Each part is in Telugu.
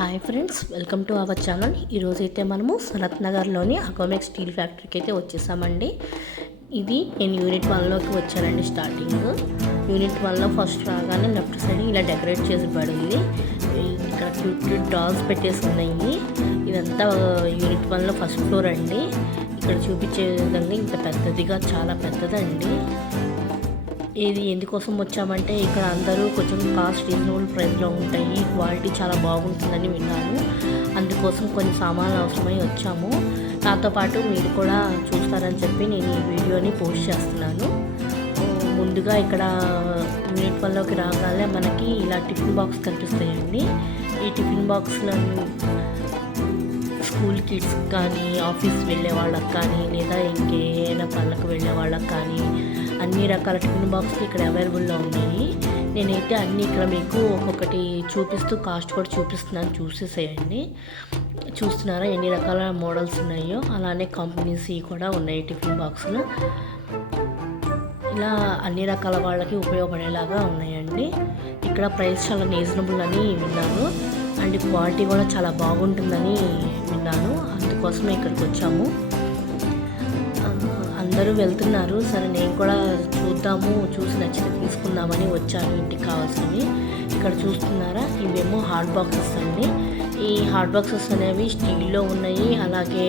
Hi friends, welcome to our channel. ఈరోజైతే మనము సనత్ నగర్లోని అకోమెక్ స్టీల్ ఫ్యాక్టరీకి అయితే వచ్చేసామండి. ఇది నేను యూనిట్ 1లోకి వచ్చానండి. స్టార్టింగ్ యూనిట్ 1లో ఫస్ట్ రాగానే లెఫ్ట్ సైడ్ ఇలా డెకరేట్ చేసి పడింది. ఇక్కడ క్యూట్ డాల్స్ పెట్టేసి ఉన్నాయి. ఇదంతా యూనిట్ 1లో ఫస్ట్ ఫ్లోర్ అండి. ఇక్కడ చూపించే విధంగా ఇంత పెద్దదిగా చాలా పెద్దదండి. ఇది ఎందుకోసం వచ్చామంటే ఇక్కడ అందరూ కొంచెం కాస్ట్ రీజనబుల్ ప్రైస్లో ఉంటాయి, క్వాలిటీ చాలా బాగుంటుందని విన్నాను. అందుకోసం కొన్ని సామాన్లు అవసరమై వచ్చాము. నాతో పాటు మీరు కూడా చూస్తారని చెప్పి నేను ఈ వీడియోని పోస్ట్ చేస్తున్నాను. ముందుగా ఇక్కడ యూనిట్ 1లోకి రాగానే మనకి ఇలా టిఫిన్ బాక్స్ కనిపిస్తాయండి. ఈ టిఫిన్ బాక్స్లను స్కూల్ కిడ్స్ కానీ, ఆఫీస్ వెళ్ళే వాళ్ళకి కానీ, లేదా ఇంకేమైనా పనులకు వెళ్ళే వాళ్ళకి కానీ అన్ని రకాల టిఫిన్ బాక్స్లు ఇక్కడ అవైలబుల్లో ఉన్నాయి. నేనైతే అన్నీ ఇక్కడ మీకు ఒక్కొక్కటి చూపిస్తూ కాస్ట్ కూడా చూపిస్తున్నాను, చూసేసేయండి. చూస్తున్నారా ఎన్ని రకాల మోడల్స్ ఉన్నాయో, అలానే కంపెనీస్ కూడా ఉన్నాయి టిఫిన్ బాక్సులు. ఇలా అన్ని రకాల వాళ్ళకి ఉపయోగపడేలాగా ఉన్నాయండి. ఇక్కడ ప్రైస్ చాలా రీజనబుల్ అని విన్నాను, అండ్ క్వాలిటీ కూడా చాలా బాగుంటుందని విన్నాను. అందుకోసమే ఇక్కడికి వచ్చాము. అందరూ వెళ్తున్నారు, సరే నేను కూడా చూసి నచ్చితే తీసుకుందామని వచ్చాను ఇంటికి కావాల్సినవి. ఇక్కడ చూస్తున్నారా ఇవేమో హాట్ బాక్సెస్ అండి. ఈ హాట్ బాక్సెస్ అనేవి స్టీల్లో ఉన్నాయి, అలాగే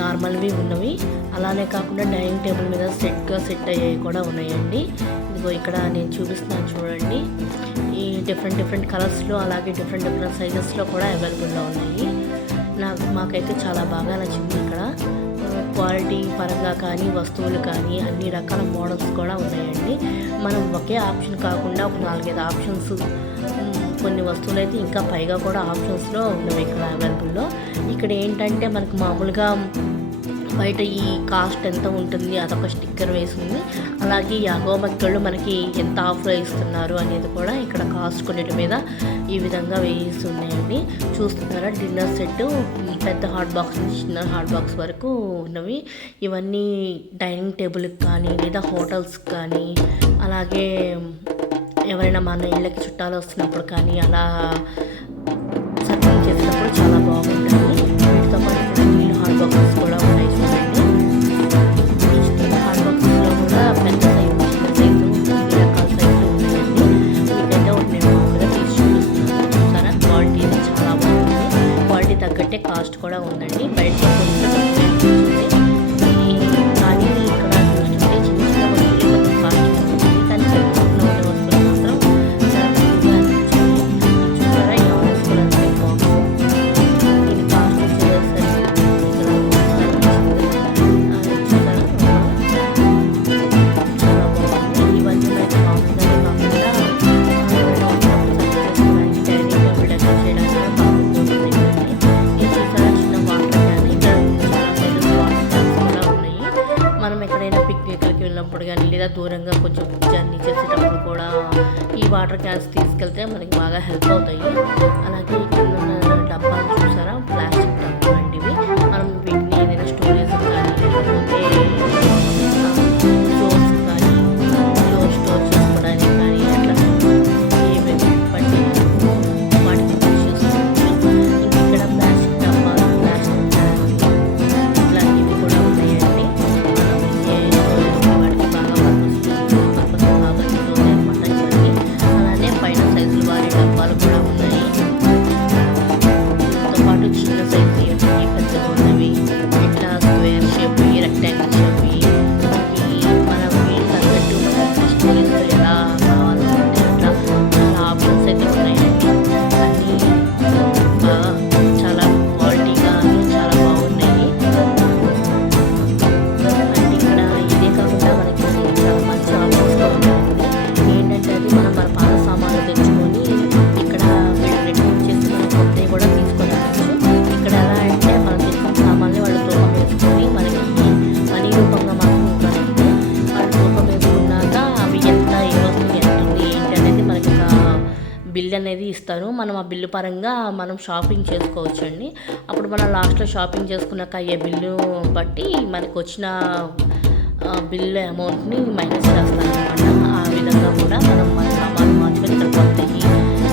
నార్మల్వి ఉన్నవి, అలానే కాకుండా డైనింగ్ టేబుల్ మీద సెట్ అయ్యేవి కూడా ఉన్నాయండి. ఇదిగో ఇక్కడ నేను చూపిస్తున్నాను చూడండి. ఈ డిఫరెంట్ కలర్స్లో అలాగే డిఫరెంట్ సైజెస్లో కూడా అవైలబుల్లో ఉన్నాయి. మాకైతే చాలా బాగా నచ్చింది. ఇక్కడ క్వాలిటీ పరంగా కానీ, వస్తువులు కానీ అన్ని రకాల మోడల్స్ కూడా ఉన్నాయండి. మనం ఒకే ఆప్షన్ కాకుండా ఒక 4-5 ఆప్షన్స్, కొన్ని వస్తువులు అయితే ఇంకా పైగా కూడా ఆప్షన్స్లో ఉన్నవి ఇక్కడ అవైలబుల్లో. ఇక్కడ ఏంటంటే మనకు మామూలుగా బయట ఈ కాస్ట్ ఎంత ఉంటుంది అదొక స్టిక్కర్ వేసింది, అలాగే ఈ అకోమెక్లో మనకి ఎంత ఆఫర్ ఇస్తున్నారు అనేది కూడా ఇక్కడ కాస్ట్ కొన్నిటి మీద ఈ విధంగా వేయిస్తున్నాయండి. చూస్తున్నారా డిన్నర్ సెట్, పెద్ద హాట్ బాక్స్ నుంచి చిన్న హాట్ బాక్స్ వరకు ఉన్నవి. ఇవన్నీ డైనింగ్ టేబుల్కి కానీ, లేదా హోటల్స్కి కానీ, అలాగే ఎవరైనా మన ఇళ్ళకి చుట్టాలు వస్తున్నప్పుడు కానీ అలా సర్వింగ్ చేసినప్పుడు చాలా బాగుంటుంది. వీటితో పాటు ఇక్కడ స్టీల్ హాట్ బాక్సెస్ కూడా ఉన్నాయి చూడండి. ఈ స్టీల్ హాట్ బాక్సెస్లో కూడా పెద్ద సైజు, చిన్న సైజు, అన్ని రకాల సైజులు ఉన్నాయండి. వీటైతే ఒకటి నేను మామూలుగా తీసి చూపిస్తున్నాను. చూసారా క్వాలిటీ చాలా బాగుంది. క్వాలిటీ తగ్గట్టే కాస్ట్ కూడా ఉందండి. బయట కానీ ఇక్కడ చూస్తుంటే చిన్న చిన్న వస్తువులు కొంచెం కాస్ట్ ఉంటుంది, కానీ పెద్ద వస్తువులు మాత్రం చాలా తక్కువగా అనిపించింది. చూసారా ఈ ఆరెంజ్ కలర్ బాక్స్, దీని కాస్ట్ వచ్చేసరికి చూసారా చాలా బాగుంది. ఇవన్నీ మనకి మామూలుగానే కాకుండా డైనింగ్ టేబుల్ డెకరేట్ చేయడానికి బాగుంటుంది. ఇది చూసారా చిన్న వాటర్ క్యాన్, ఇక్కడ చాలా సైజెస్ వాటర్ క్యాన్స్ కూడా ఉన్నాయి. మనం ఎక్కడైనా పిక్నిక్లకి వెళ్ళినప్పుడు కానీ, లేదా దూరంగా కొంచెం జర్నీ చేసేటప్పుడు కూడా ఈ వాటర్ క్యాన్స్ తీసుకెళ్తే మనకి బాగా హెల్ప్ అవుతాయి. అలాగే ఇక్కడ ఉన్న డబ్బాలు చూసారా, ప్లాస్టిక్ డబ్బాలు అండి ఇవి. మనం వీటిని ఏదైనా స్టోరేజ్ కానీ, లేకపోతే స్టోర్స్ కానీ, స్టోర్ చేసుకోవడానికి కానీ, అట్లా ఏమేమి బట్టి వాటికి యూజ్ చేసుకోవచ్చు. ఇక్కడ ప్లాస్టిక్ డబ్బాలు, ప్లాస్టిక్ క్యాన్స్ ఇట్లాంటివి కూడా ఉన్నాయండి. వాటికి బాగా పర్పస్ బాగా యూజ్ అవుతాయి అన్నమాట ఇవన్నీ. అలానే పైన సైజులు వారి డబ్బాలు కూడా ఉన్నాయి. దీంతో పాటు చిన్న సైజు పెద్దగా ఉన్నవి, ఇట్లా స్క్వేర్ షేప్, రెక్టాంగిల్ షేప్, మన వీలు తగ్గట్టు మనకి స్టోరేజ్లో ఎలా కావాలంటే అట్లా చాలా ఆప్షన్స్ అయితే ఉన్నాయండి. అన్నీ బాగా చాలా క్వాలిటీగా చాలా బాగున్నాయి. అండ్ ఇక్కడ ఇదే కాకుండా మనకి ఇక్కడ మంచి ఆఫర్స్గా ఉన్నాయండి. ఏంటంటే అది మన పాత సామాన్లు తెచ్చుకొని ఇక్కడ వీళ్ళు రిటర్న్ చేసి మనం కొత్తవి కూడా తీసుకొని ఇక్కడ ఎలా అంటే మనం తెచ్చిన సామాన్లు వాళ్ళు తూకం వేసుకొని మనకి మనీ రూపంగా మాత్రం ఇవ్వరండి. వాళ్ళు తూకం వేసుకున్నాక అవి ఎంత, ఏ వస్తువు ఎంత ఉంది ఏంటి అనేది మనకి బిల్ అనేది ఇస్తారు. మనం ఆ బిల్లు పరంగా మనం షాపింగ్ చేసుకోవచ్చు అండి. అప్పుడు మనం లాస్ట్లో షాపింగ్ చేసుకున్నాక అయ్యే బిల్లు బట్టి మనకు వచ్చిన బిల్లు అమౌంట్ని మైనస్ చేస్తారనమాట. ఆ విధంగా కూడా మనం మన సామాన్లు మార్చుకొని ఇక్కడ కొత్తవి,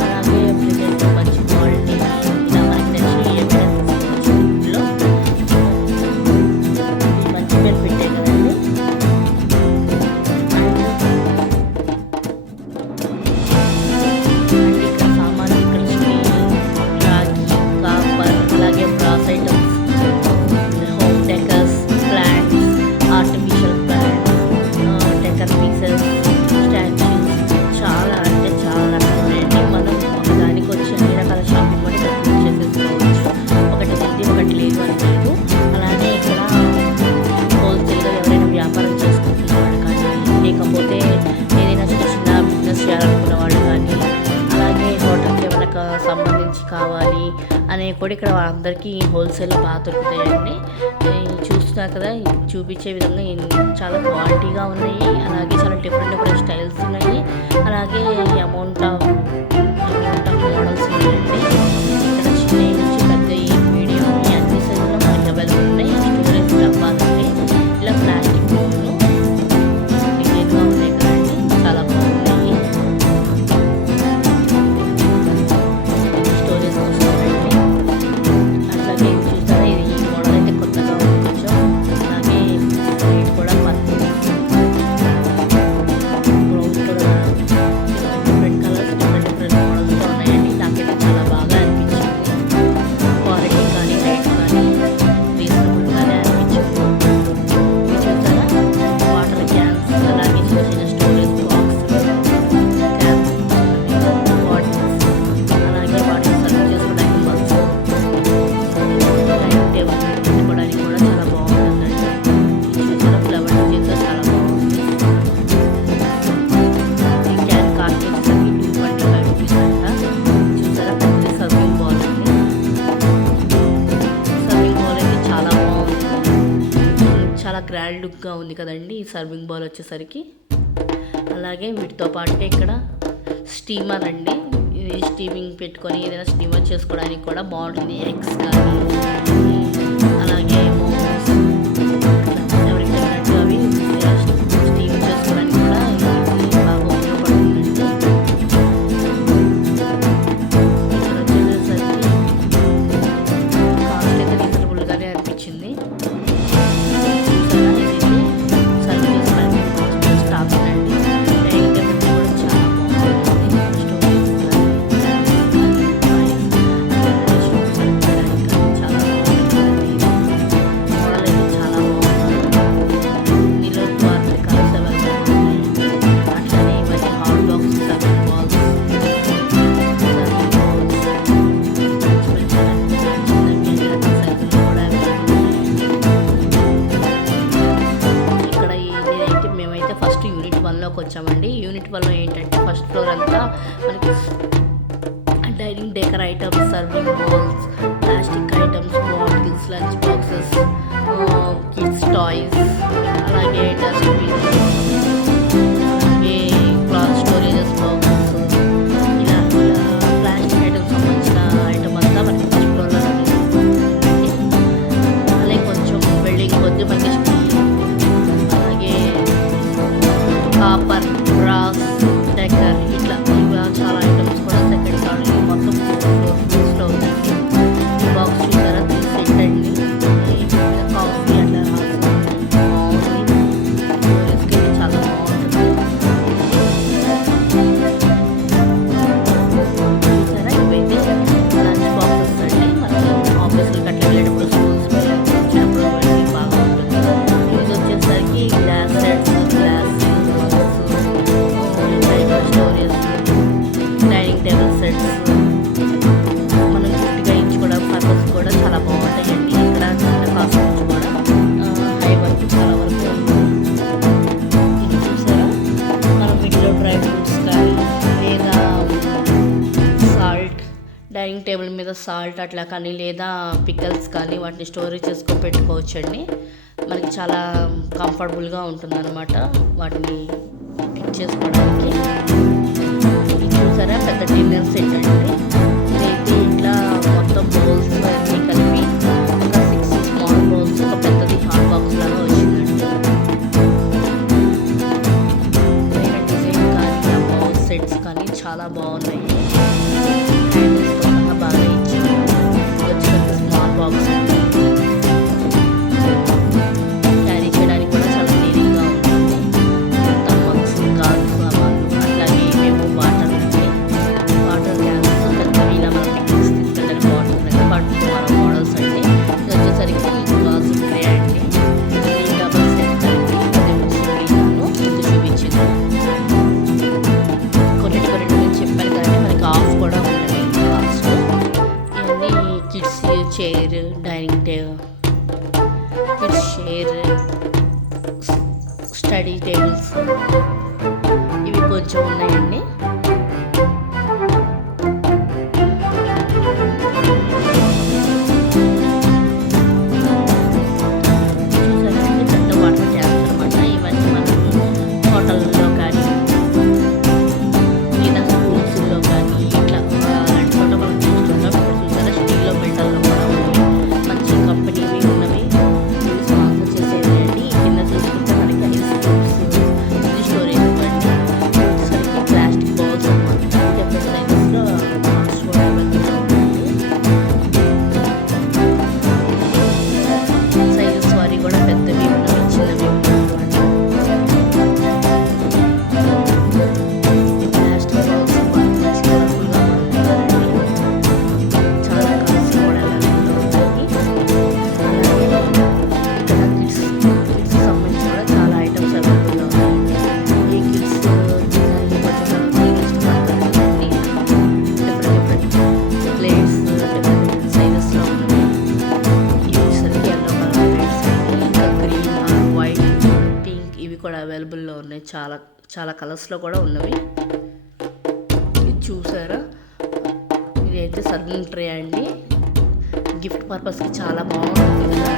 అలాగే ప్రెజెంట్ మంచి క్వాలిటీ నుంచి కావాలి అనేవి కూడా ఇక్కడ అందరికీ హోల్సేల్ బాగా దొరుకుతాయండి. చూస్తున్నారు కదా, చూపించే విధంగా చాలా క్వాలిటీగా ఉన్నాయి. అలాగే చాలా డిఫరెంట్ డిఫరెంట్ స్టైల్స్ ఉన్నాయి. అలాగే అమౌంట్ ఆఫ్ మోడల్స్ ఉన్నాయండి. ఇక్కడ చిన్న నుంచి పెద్ద మీడియం అన్ని సైజులో మనకి అవైలబుల్ ఉన్నాయి. స్టోరేజ్ డబ్బాలండి, ఇలా ప్లాస్టిక్ బౌల్లో డిజైన్గా ఉన్నాయి కదండి, చాలా బాగున్నాయి. స్టోరేజ్ వస్తుందండి. అట్లాగే చూసారా, ఈ మోడల్ అయితే కొత్తగా ఉంది కొంచెం. అలాగే రేట్ కూడా పడుతుంది. బ్రౌన్ కూడా డిఫరెంట్ కలర్స్ డిఫరెంట్ డిఫరెంట్ మోడల్స్లో ఉన్నాయండి. నాకైతే చాలా బాగా అనిపించింది. క్వాలిటీ కానీ రేట్ కానీ రీజనబుల్గానే అనిపించింది. ఇది చూసారా, వాటర్ క్యాన్స్, అలాగే చిన్న చిన్న స్టోరేజ్ బాక్స్ క్యాన్స్, బాటిల్స్, అలాగే వాటిని సర్వ్ చేసుకోవడానికి బాక్స్, డైనింగ్ టేబుల్ పెట్టుకోవడానికి కూడా చాలా బాగుంటుందండి. ఇది చూసారా, ఫ్లవర్ డిజైన్తో చాలా బాగుంది. ఈ క్యాన్ కాస్ట్ వచ్చేసరికి 225 రూపీస్ అంట. చూసారా, పెద్ద సర్వింగ్ బౌల్ అండి. సర్వింగ్ బౌల్ అయితే చాలా బాగుంది. చాలా గ్రాండ్ లుక్గా ఉంది కదండి ఈ సర్వింగ్ బౌల్ వచ్చేసరికి. అలాగే వీటితో పాటుగా ఇక్కడ స్టీమర్ అండి. ఇది స్టీమింగ్ పెట్టుకొని ఏదైనా స్టీమర్ చేసుకోవడానికి కూడా బాగుంటుంది. ఎగ్స్ కానీ అలాగే మోమోస్ ఎవరికి తగినట్టు అవి స్టీమ్ చేసుకోవడానికి కూడా ఇది బాగా ఉపయోగపడుతుందండి. ఇక్కడ వచ్చేసరికి కాస్ట్ అయితే రీజనబుల్గానే అనిపించింది. చూసారా, ఇదైతే సర్వ్ చేసుకోవడానికి మంచి స్టాక్ ఉందండి. డైనింగ్ టేబుల్ కూడా చాలా బాగుంటుంది. స్టోరేజ్ చాలా బాగుంటుంది. మోడల్ అయితే చాలా బాగుంది. ఇందులో 12 కలర్స్ అవైలబుల్ ఉన్నాయండి. అట్లానే ఇవన్నీ హాట్ బాక్స్, సర్వింగ్ బాల్స్, ఇక్కడ ఇదైతే మేమైతే ఫస్ట్ యూనిట్ 1లోకి వచ్చామండి. యూనిట్ 1లో ఏంటంటే ఫస్ట్ ఫ్లోర్ అంతా మనకి dining decor items, serving bowls, plastic items, bottles, lunch boxes, kids toys, అలాగే డస్ట్బిన్, అలాగే క్లాత్ స్టోరేజెస్ బాక్సెస్, ఇలా ప్లాస్టిక్ ఐటమ్స్ సంబంధించిన ఐటమ్ అంతా మనకి ఫస్ట్ ఫ్లోర్లో ఉంది. అలాగే కొంచెం బిల్డింగ్ కొద్ది మనకి స్టీల్, అలాగే కాపర్, బ్రాస్, డెకర్, ఇట్లా ఇవి చాలా ఐటమ్స్ కూడా సెకండ్ ఫ్లోర్ మొత్తం 4 ఫ్లోర్స్లో ఉందండి. ఈ బాక్స్ చూసారా, 3 సెట్ అండి. కాఫీ అట్లా బాగుంది. స్టోరేజ్కి అయితే చాలా బాగుంటుంది. చూసారా, ఇవైతే లంచ్ బాక్సెస్ అండి. మనకి ఆఫీసులకు అట్లా వెళ్ళేటప్పుడు, స్కూల్స్ వచ్చినప్పుడు వెళ్ళి బాగా ఉంటుంది. ఇది వచ్చేసరికి glass sets, glass storage, dining table sets, మనం గిఫ్ట్గా ఇచ్చుకోవడం పర్పస్ కూడా చాలా బాగుంటాయండి. ఇక్కడ చిన్న కాస్ట్ నుంచి కూడా హై వరకు చాలా వరకు ఉంది. ఇది చూసారా, మనం వీటిలో డ్రై ఫ్రూట్స్ కానీ లేదా సాల్ట్, డైనింగ్ టేబుల్ మీద సాల్ట్ అట్లా కానీ లేదా పికల్స్ కానీ వాటిని స్టోరేజ్ చేసుకొని పెట్టుకోవచ్చండి. మనకి చాలా కంఫర్టబుల్గా ఉంటుందన్నమాట వాటిని పిక్ చేసుకోవడానికి. ఇది చూసారా, పెద్ద డిన్నర్ సెట్ అండి. ఇదైతే ఇట్లా మొత్తం బౌల్స్ అన్నీ కలిపి ఒక 6 స్మాల్ బౌల్స్, ఒక పెద్దది హాట్ బాక్స్ లాగా వచ్చిందండి. పైన డిజైన్ కానీ ఆ బౌల్ సెట్స్ కానీ చాలా బాగున్నాయి. హ్యాండిల్స్తో సహా బాగా ఇచ్చింది. ఇది వచ్చి పెద్ద స్మాల్ బాక్స్ అండి. క్యారీ చేయడానికి కూడా చాలా క్లీనింగ్గా ఉంటుంది. థర్మల్స్, గాజు సామాన్లు, అట్లాగే మేము వాటర్ క్యాన్స్, పెద్ద చాలా చాలా కలర్స్లో కూడా ఉన్నవి. ఇది చూసారా, ఇదైతే సర్వింగ్ ట్రే అండి. గిఫ్ట్ పర్పస్కి చాలా బాగుంటుంది కదా.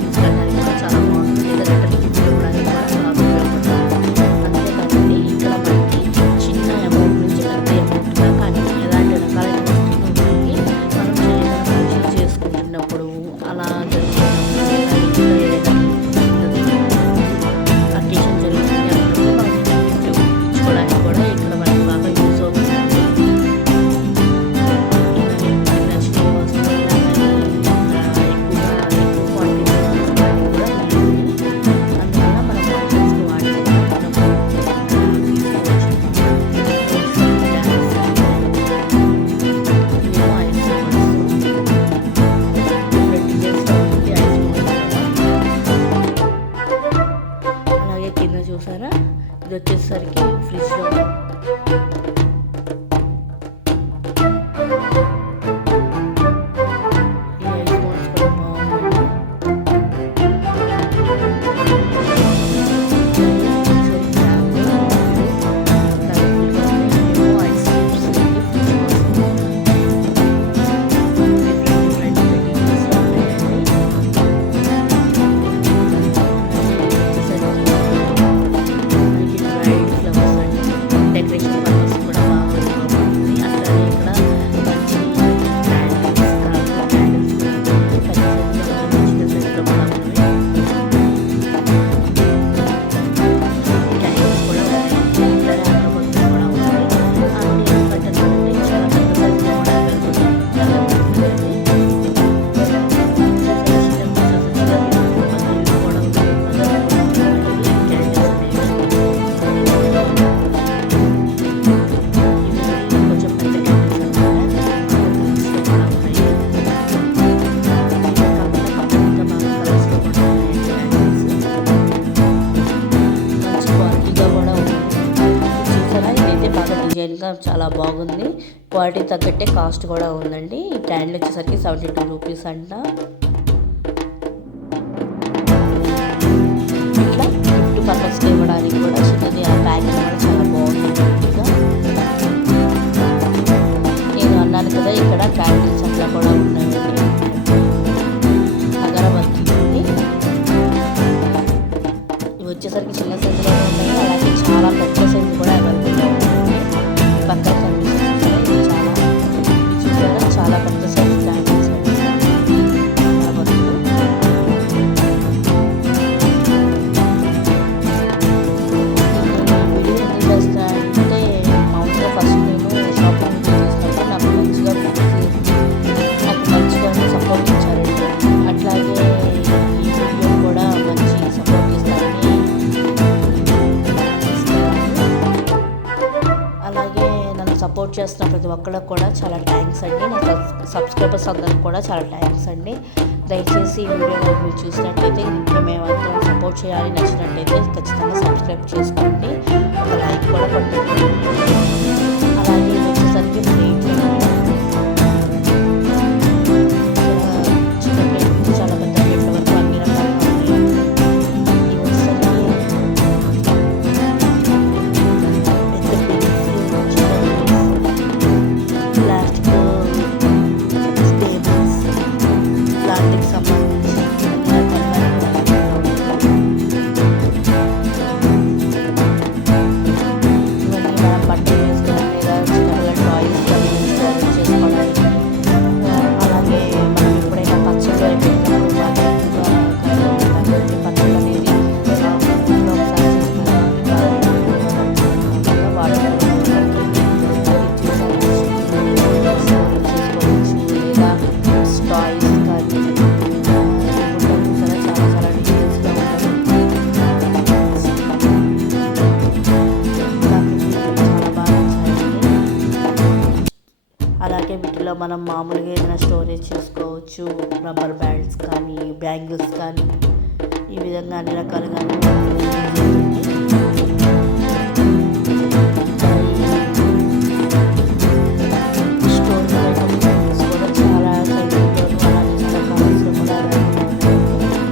తీసుకెళ్ళడానికి కూడా చాలా బాగుంటుంది, లేదా రిటర్న్ గిఫ్ట్ ఇవ్వడానికి కూడా చాలా ఉపయోగపడుతుంది. అంతేకాదండి, ఇక్కడ మనకి చిన్న అమౌంట్ నుంచి పెద్ద అమౌంట్ దాకా అన్ని ఎలాంటి రకాలైన వస్తువులు ఉంటాయి. మనం ఏదైనా ఫంక్షన్ చేసుకుంటున్నప్పుడు అలా అకేషన్ జరుగుతుంది అన్నప్పుడు మనం గిఫ్ట్ ఇచ్చుకోవడానికి కూడా ఇక్కడ మనకి బాగా యూజ్ అవుతుంది. నచ్చిన వస్తువులు చూసారా, ఇది వచ్చేసరికి ఫ్రిడ్జ్లో ఈ ఐస్ బాల్స్ కూడా బాగుంది. డెకరేషన్ పర్పస్ కూడా బాగా ఉంటుంది. అట్లానే ఇక్కడ మంచి క్యాండిల్స్ చిన్న సైజులో కూడా ఉన్నవి. క్యాండిల్స్ కూడా ఇట్లానే అగరబత్తులు కూడా ఉన్నాయి. అన్ని పెట్టాలంటే చాలా పెద్ద సైజులో కూడా డిజైన్గా చాలా బాగుంది. క్వాలిటీ తగ్గట్టే కాస్ట్ కూడా ఉందండి. ఈ క్యాండిల్ వచ్చేసరికి 72 రూపీస్ అంట. ఇట్లా గిఫ్ట్ పర్పస్కి ఇవ్వడానికి కూడా చిన్నది ఆ ప్యాకింగ్ కూడా చాలా బాగుంది. నేను అన్నాను కదా, ఇక్కడ క్యాండిల్స్ అట్లా కూడా ఉన్నాయండి. అగరబత్తి ఉంది. ఇవి వచ్చేసరికి చిన్న సైజులో ఉన్నాయి, అలాగే చాలా పెద్ద సైజు కూడా అవైలబుల్గా ఉన్నాయి. పక్కన కనిపిస్తుంది ఇది చూసారా, చాలా పెద్ద సైజు క్యాండిల్స్ వీడియో ఎందుకు చేస్తా అంటే, మామూలుగా ఫస్ట్ నేను షాపింగ్ చేసినప్పుడు నాకు మంచిగా సపోర్ట్ ఇచ్చారండి. అట్లాగే ఈ వీడియో కూడా మంచి సపోర్ట్ ఇస్తారని. అలాగే నన్ను సపోర్ట్ చేస్తున్న ప్రతి ఒక్కళ్ళకి కూడా చాలా థ్యాంక్స్ అండి. నా సబ్స్క్రైబర్స్ అందరికి కూడా చాలా థ్యాంక్స్ అండి. దయచేసి ఈ వీడియో మీరు చూసినట్లయితే, మేమంతా సపోర్ట్ చేయాలి, నచ్చినట్లయితే ఖచ్చితంగా సబ్స్క్రైబ్ చేసుకోండి, ఒక లైక్ కూడా కొట్టండి. అలాగే ఇది వచ్చేసరికి ప్లేట్ చిన్న ప్లేట్ నుంచి చాలా పెద్ద ప్లేట్ల వరకు అన్ని రకాలుగా ఉన్నాయి. ఇవి వచ్చేసరికి ప్లాస్టిక్ టేబుల్స్, ప్లాస్టిక్ సంబంధించి ఇవన్నీ మనం బట్టలు వేసుకోవడం లేదా చిన్నపిల్లల టాయ్స్ స్టోరేజ్ చేసుకోవడానికి. అలాగే మనం ఎప్పుడైనా పచ్చళ్ళు అయిపోయినప్పుడు పచ్చళ్ళు అనేది టాయ్స్ కానీ చాలా చాలా డీటెయిల్స్గా ఉంటుంది. చాలా బాగా నచ్చాయండి. అలాగే వీటిలో మనం మామూలుగా ఏదైనా స్టోరేజ్ చేసుకోవచ్చు. రబ్బర్ బ్యాండ్స్ కానీ, బ్యాంగిల్స్ కానీ, ఈ విధంగా అన్ని రకాలుగా స్టోరేజ్ ఐటమ్స్ కూడా చాలా సైజులతో అలాగే చాలా కలర్స్లో కూడా అవైలబుల్గా ఉన్నాయి.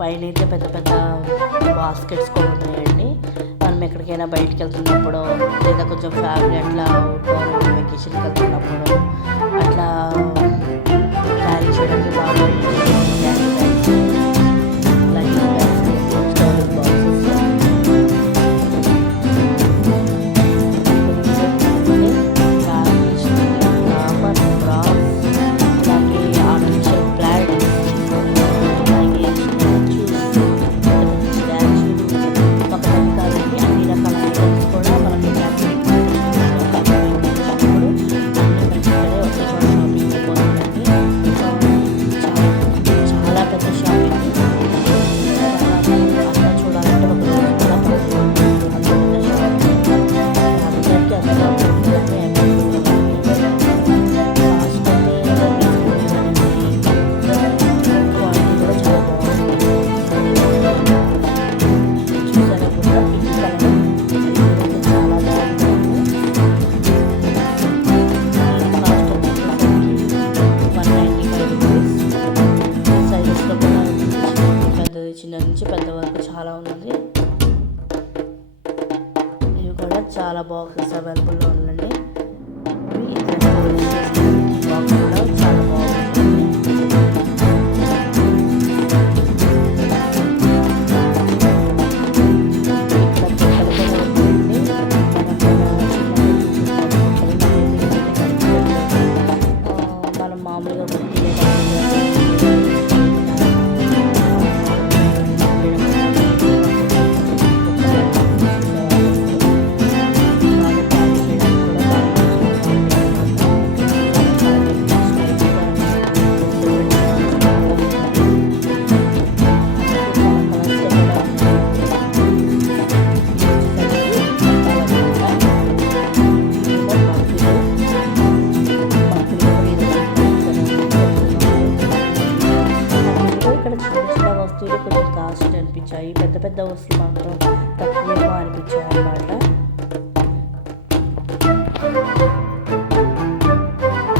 పైన అయితే పెద్ద పెద్ద బాస్కెట్స్ కూడా ఉన్నాయండి. మనం ఎక్కడికైనా బయటికి వెళ్తున్నప్పుడు లేదా కొంచెం ఫ్యామిలీ అట్లా అవుట్డోర్ వెకేషన్కి వెళ్తున్నప్పుడు అట్లా క్యారీ చేయడానికి బాగా carry bags, luggage bags, storage boxes, rapper, brass, అలాగే ఆర్టిఫిషియల్ ప్లాంట్స్, అలాగే స్టాచ్యూలు ఒక కాదండి అన్ని రకాల ఐటమ్స్ కూడా మనకి క్యాటరింగ్ వచ్చినప్పుడు అన్ని మనకి ఇక్కడే ఒకే చోట షాపింగ్ అయిపోతుందండి. చాలా పెద్ద షాపింగ్ అంతా చూడాలంటే ఒక రోజు కూడా పడుతుంది. అంత పెద్ద షాపింగ్ అందరికీ అందుబాటులో ఉంటుందని కాస్ట్ అయితే రీజనబుల్గానండి. క్వాలిటీ కూడా చాలా బాగుంది. చూసారా కూడా పింక్ కలర్ అయితే చాలా బాగుందండి. కాస్ట్ వచ్చేసరికి 195 రూపీస్. సైజెస్లో కూడా పెద్దది చిన్న నుంచి పెద్ద వరకు చాలా ఉన్నది. ఇవి కూడా చాలా బాక్సెస్ అవైలబుల్లో ఉందండి. ఇట్లా స్టోరేజ్ చేసుకోవడానికి బాక్స్ కూడా చాలా బాగుంటుంది. ఇట్లా పిక్కలు కూడా ఉందండి. మనం మామూలుగా ఇక్కడ చిన్న చిన్న వస్తువులు కొంచెం కాస్ట్ అనిపించాయి. పెద్ద పెద్ద వస్తువులు మాత్రం తక్కువేమో అనిపించాయి అన్నమాట.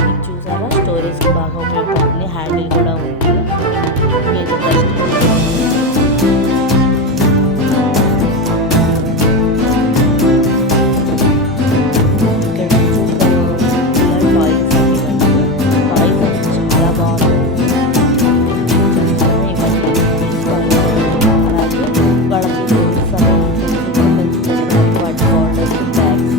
ఇది చూసారా స్టోరేజ్కి బాగా ఉపయోగపడుతుంది. హ్యాండిల్ కూడా ఉంది. ఇది ఇక్కడ పిల్లల టాయ్స్ ఇవన్నీ టాయ్స్ అయితే చాలా బాగున్నాయి. ఇవన్నీ తీసుకోవాలి. అలాగే వాళ్ళకి వాటి బార్డర్స్, బ్యాగ్స్,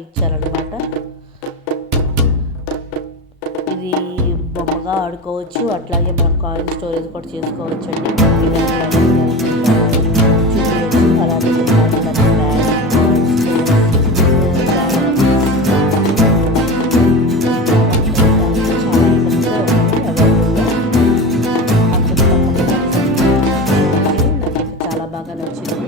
ఇచ్చారనమాట. ఇది బొమ్మగా ఆడుకోవచ్చు. అట్లాగే మనం కాయిన్ స్టోరేజ్ కూడా చేసుకోవచ్చు అండి. చూపించచ్చు. అలాగే చాలా బాగా నచ్చింది.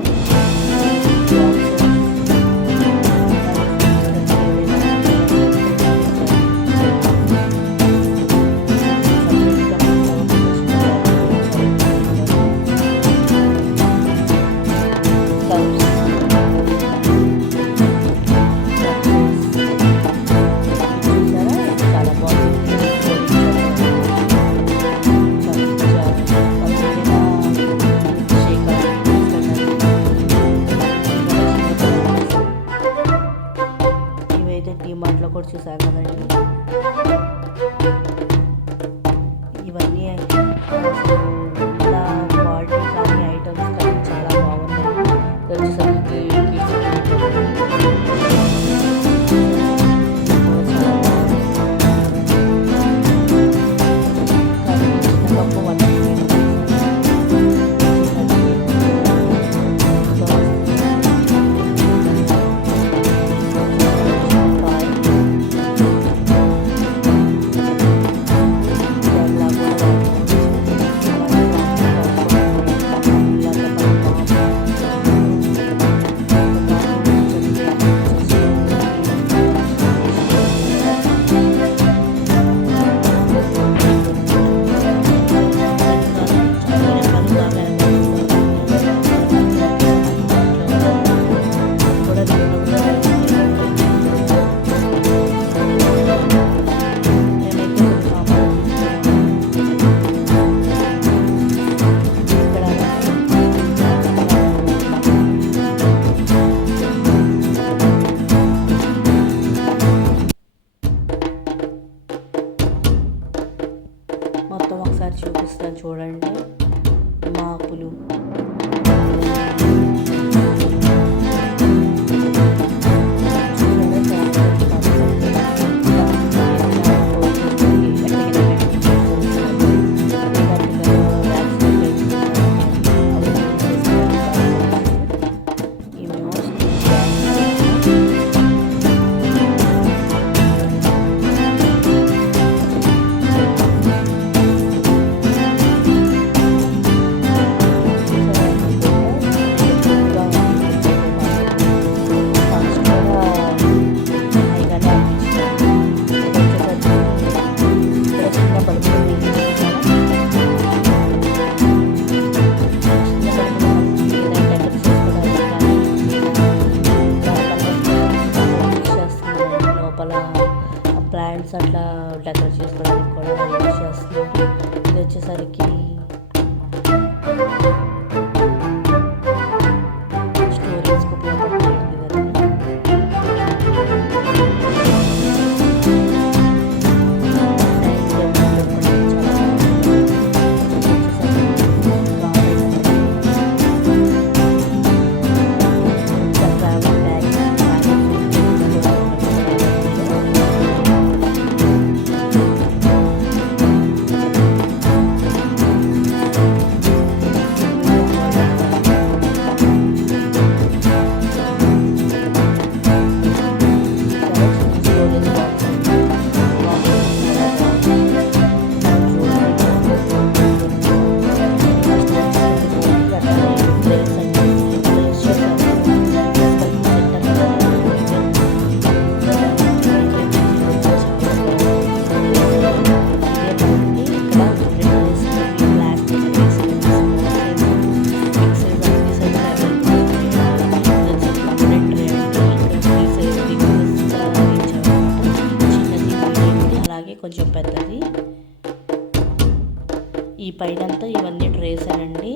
పైనంతా ఇవన్నీ ట్రేసేనండి.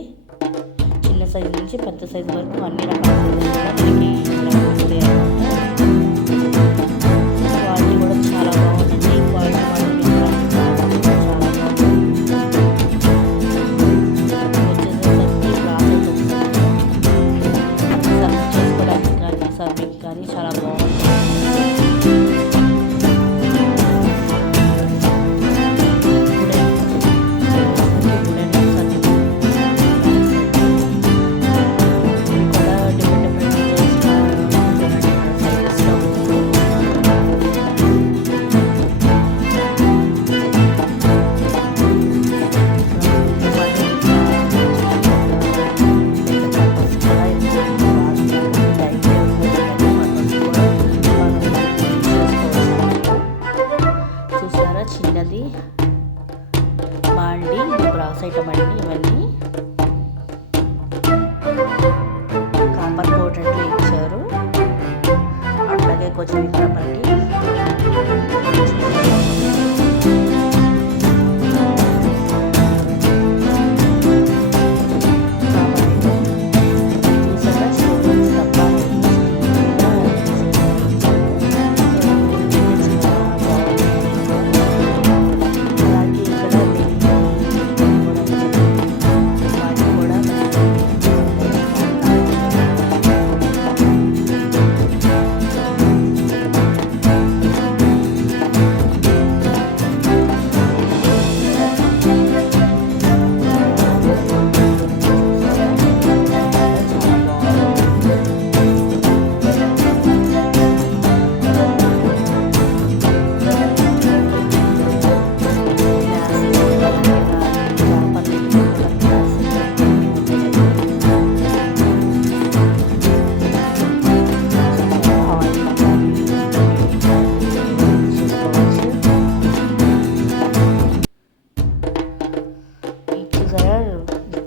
చిన్న సైజు నుంచి పెద్ద సైజు వరకు అన్ని రకాల సైజులు కూడా మనకి ఇక్కడ వస్తాయి అన్నమాట. క్వాలిటీ కూడా చాలా బాగుందండి. క్వాలిటీ మాత్రం ఎక్కడ చాలా బాగుంది. వచ్చేసేసరికి గ్లాస్ అయితే సర్వ్ చేసుకోవడానికి కానీ సర్వింగ్ కానీ చాలా బాగుంది. చిన్నది బాండి, ఇది బ్రాస్ ఐటమ్ అండి. ఇవన్నీ కాపర్ కోటెడ్లో ఇచ్చారు. అట్లాగే కొంచెం ఇక్కడ మనకి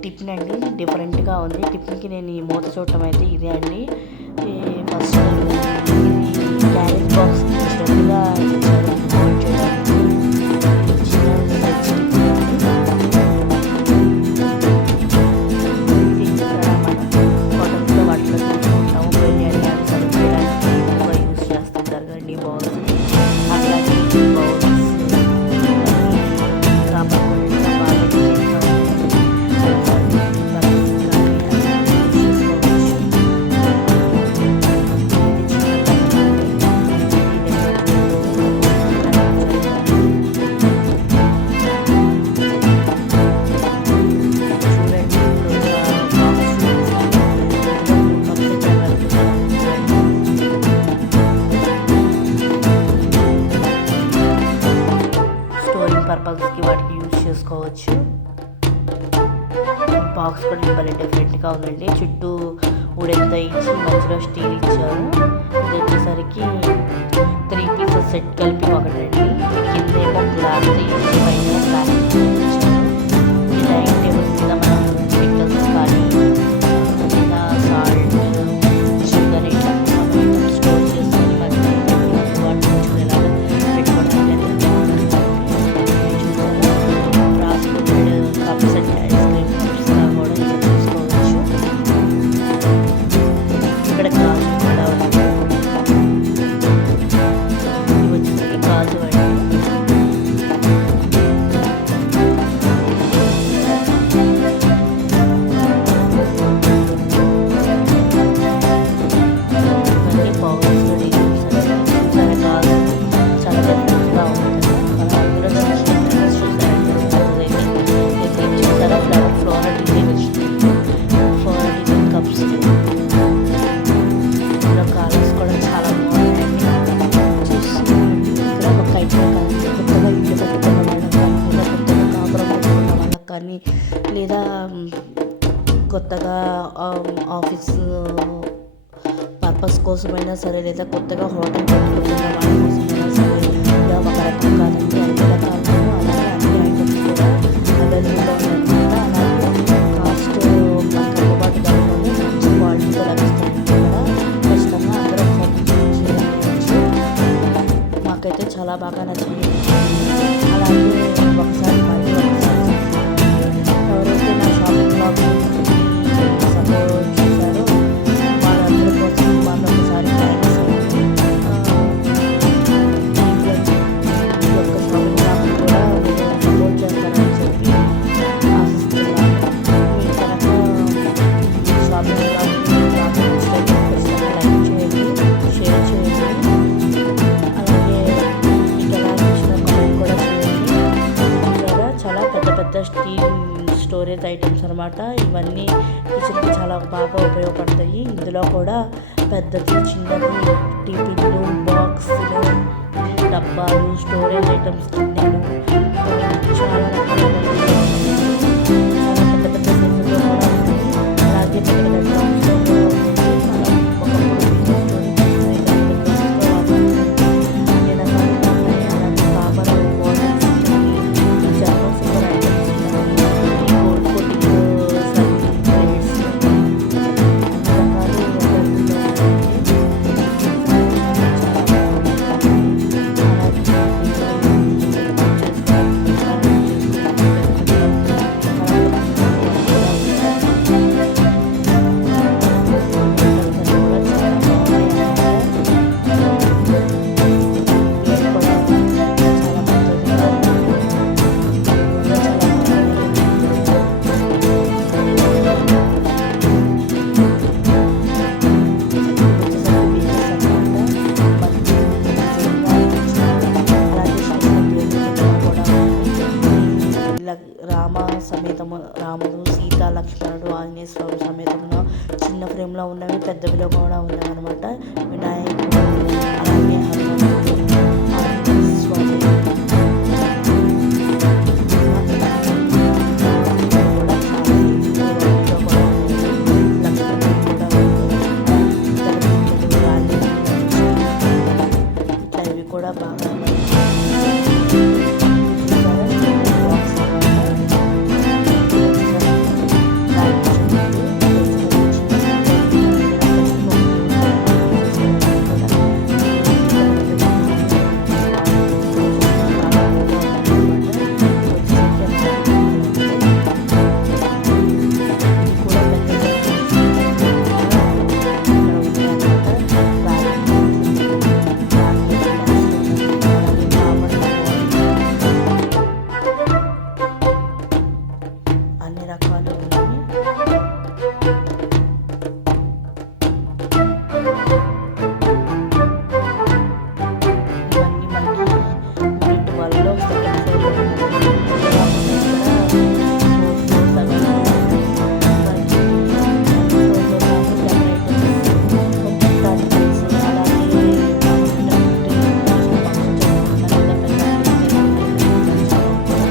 టిఫిన్ అండి. డిఫరెంట్గా ఉంది. టిఫిన్కి నేను ఈ మూత చూడటం అయితే ఇదే అండి. ఫస్ట్ క్యారేజ్ బాక్స్ ఇచ్చినట్టుగా ఇచ్చారు. హోటల్స్లో వాటిలో చూసుకుంటాము. బిర్యానీ అది సర్వ్ చేయడానికి ఎక్కువ యూజ్ చేస్తుంటారు కదండి బౌల్స్. అట్లాగే బౌల్స్ పర్పస్కి వాటికి యూజ్ చేసుకోవచ్చు. బాక్స్ కూడా భలే డిఫరెంట్గా ఉందండి. చుట్టూ ఉడెంత ఇచ్చి మధ్యలో స్టీల్ ఇచ్చారు. ఇది వచ్చేసరికి 3 పీసెస్ సెట్ కలిపి ఒకటండి. కిందేమో గ్లాస్ ఇచ్చి పైన ప్లాస్టిక్ ఇచ్చారు. ఈ డైనింగ్ టేబుల్ మీద మనం పిక్కల్స్ కానీ లేదా సాల్ట్, షుగర్ ఇట్లా ఐటమ్స్ స్టోర్ చేసుకొని మధ్య వాటి ఉంచుకునేలాగా పెట్టుకోవడానికి కప్స్ అండ్ ఐస్ క్రీమ్ కప్స్గా కూడా యూజ్ చేసుకోవచ్చు. ఇక్కడ గాజు కూడా ఉంది. ఇవి వచ్చేసరికి గాజు అండి. ఇవన్నీ బౌల్స్ డిజైన్స్ చూసారా. గాజు చాలా డిఫరెంట్గా ఉంటుంది. మనం అందులో చూసారా ఫ్లోరల్ డిజైన్ కప్స్. ఇందులో కలర్స్ కూడా చాలా బాగున్నాయండి. చూస్తున్నామండి. ఇక్కడ ఒక ఐటమ్ కానీ కొత్తగా ఇల్లు కట్టుకున్న వాళ్ళకి కానీ లేదా కొత్తగా కాపురం కట్టుకున్న వాళ్ళకి కానీ లేదా కొత్తగా ఆఫీస్ పర్పస్ కోసమైనా సరే లేదా కొత్తగా హోటల్ పెట్టుకుంటున్న వాళ్ళ కోసమైనా సరే ఇలా ఒక రకం కాదండి, అన్ని రకాలు అలాగే అన్ని ఐటమ్స్ కూడా అవైలబుల్గా ఉందన్నమాట. అలాగే కాస్ట్ మనకు అందుబాటు ధరలోనే మంచి క్వాలిటీతో లభిస్తాయండి. కూడా ఖచ్చితంగా అందరూ చేయవచ్చు. మాకైతే చాలా బాగా నచ్చింది. అలాగే ఒకసారి మళ్ళీ ఒకసారి బాగా ఉపయోగపడతాయి. ఇందులో కూడా పెద్దది చిన్నది టిఫిన్లు, బాక్సులు, డబ్బాలు, స్టోరేజ్ ఐటమ్స్, గిన్నెలు, చాలా రకాల చాలా పెద్ద పెద్ద సైజుల్లో కూడా ఉన్నాయి. అలాగే పెద్ద పెద్ద డ్రమ్స్లో కూడా ఉన్నాయి. మనం ఒకప్పుడు బియ్యం స్టోరేజ్ చేసుకునే పెద్ద డ్రమ్స్లో వాడుతున్నాం. అన్ని రకాలుగా ఉన్నాయి. అలాగే copper bottles, German silver items ఉన్నాయి. గోల్డ్ కోటింగ్ సర్వింగ్ ప్లేట్స్, అన్ని రకాలు అవైలబుల్లో ఉన్నాయండి. చాలా బాగుంటుంది. అలాగే రామ సమేతము, రాముడు, సీత, లక్ష్మణుడు, ఆంజనేయ స్వామి సమేతంలో చిన్న ఫ్రేమ్లో ఉన్నవి, పెద్దవిలో కూడా ఉన్నవి అనమాట. వినాయకుడు, అలాగే హనుమంతుడు, ఆంజనేయ స్వామి కూడా చాలా ఎక్కువగా కూడా ఉన్నాయి. లక్ష్మణుడు కూడా ఉంది. ఇతర రాణి, ఇట్లా ఇవి కూడా బాగా అన్ని రకాలు ఉన్నాయి. ఇవన్నీ మనకి యూనిట్ 1లో సెకండ్ ఫ్లోర్లో ఉన్నాయి. ఇలా ఉన్నాయి. ఇక్కడ 4 ఫ్లోర్స్ మనకి ఫ్లోర్లో కానీ జనరేటర్స్, కంప్యూటర్ ఐటమ్స్,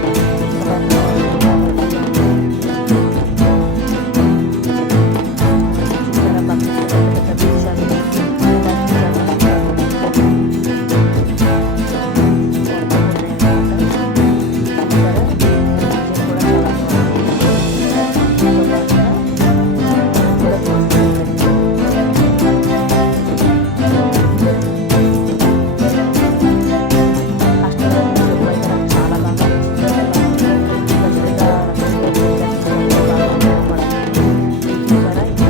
అలాగే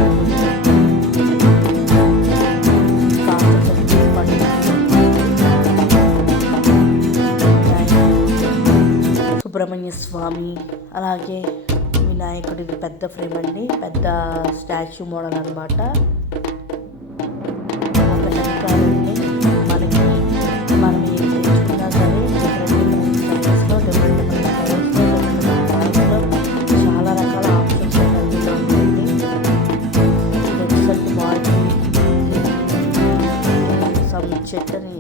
సుబ్రహ్మణ్య స్వామి, అలాగే వినాయకుడిది పెద్ద ఫ్రేమ్ అండి, పెద్ద స్టాచ్యూ మోడల్ అనమాట. వెనకాలండి మనకి మనం ఏం తెచ్చుకున్నా సరే డిఫరెంట్ సైజెస్లో, డిఫరెంట్ కలర్స్లో, చాలా రకాల ఆప్షన్స్ అవైలబుల్లో ఉంటాయండి. ఇది వచ్చేసరికి బాటిల్ సమ్ చెట్టని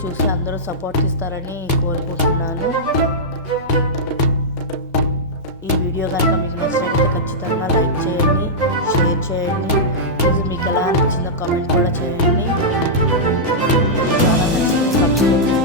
చూసి అందరూ సపోర్ట్ ఇస్తారని కోరుకుంటున్నాను. ఈ వీడియో కనుక మీకు నచ్చినట్లయితే ఖచ్చితంగా లైక్ చేయండి, షేర్ చేయండి. ఇది మీకు ఎలా అనిపించిందో కామెంట్ కూడా చేయండి. చాలా నచ్చితే సబ్స్క్రైబ్